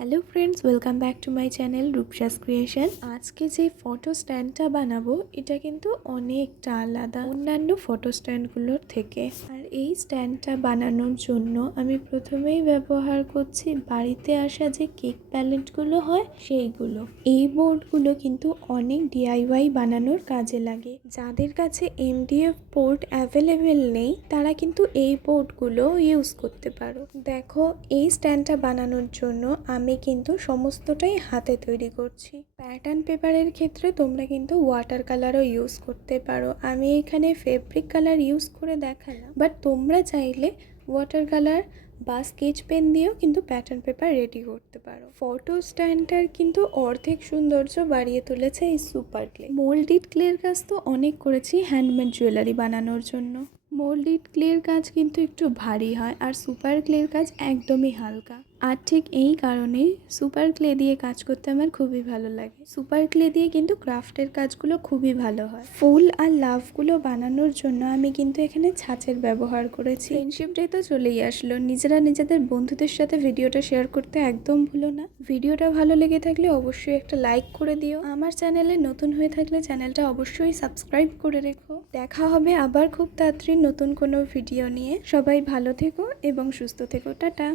Hello friends, welcome back to my channel রূপসাস creation. আজকে যে photo স্ট্যান্ডটা বানাবো এটা কিন্তু অনেকটা আলাদা অন্যান্য ফটো স্ট্যান্ডগুলোর থেকে। আর এই স্ট্যান্ডটা বানানোর জন্য আমি প্রথমেই ব্যবহার করছি বাড়িতে আসা যে কেক প্যালেটগুলো হয় সেইগুলো। এই বোর্ডগুলো কিন্তু অনেক ডিআইওয়াই বানানোর কাজে লাগে। যাদের কাছে এমডিএফ বোর্ড অ্যাভেলেবেল নেই তারা কিন্তু এই বোর্ডগুলো ইউজ করতে পারো। দেখো, এই স্ট্যান্ডটা বানানোর জন্য আমি কিন্তু সমস্তটাই হাতে তৈরি করছি। প্যাটার্ন পেপারের ক্ষেত্রে তোমরা কিন্তু ওয়াটার কালারও ইউজ করতে পারো। আমি এখানে ফেব্রিক কালার ইউজ করে দেখালাম, বাট তোমরা চাইলে ওয়াটার কালার বা স্কেচ পেন দিয়েও কিন্তু প্যাটার্ন পেপার রেডি করতে পারো। ফটো স্ট্যান্ডটার কিন্তু অর্ধেক সৌন্দর্য বাড়িয়ে তুলেছে এই সুপার ক্লে। মোল্ডিড ক্লের কাজ তো অনেক করেছি হ্যান্ডমেড জুয়েলারি বানানোর জন্য। মোল্ডিড ক্লের কাজ কিন্তু একটু ভারী হয় আর সুপার ক্লের কাজ একদমই হালকা। আর ঠিক এই কারণেই সুপার ক্লে দিয়ে কাজ করতে আমার খুবই ভালো লাগে। সুপার ক্লে দিয়ে কিন্তু ক্রাফটের কাজগুলো খুবই ভালো হয়। ফুল আর লাভগুলো বানানোর জন্য আমি কিন্তু এখানে ছাঁচের ব্যবহার করেছি। ফ্রেন্ডশিপ ডে তো চলেই আসলো, নিজেরা নিজেদের বন্ধুদের সাথে ভিডিওটা শেয়ার করতে একদম ভুলো না। ভিডিওটা ভালো লেগে থাকলে অবশ্যই একটা লাইক করে দিও। আমার চ্যানেলে নতুন হয়ে থাকলে চ্যানেলটা অবশ্যই সাবস্ক্রাইব করে রেখো। দেখা হবে আবার খুব তাড়াতাড়ি নতুন কোনো ভিডিও নিয়ে। সবাই ভালো থেকো এবং সুস্থ থেকো। টাটা।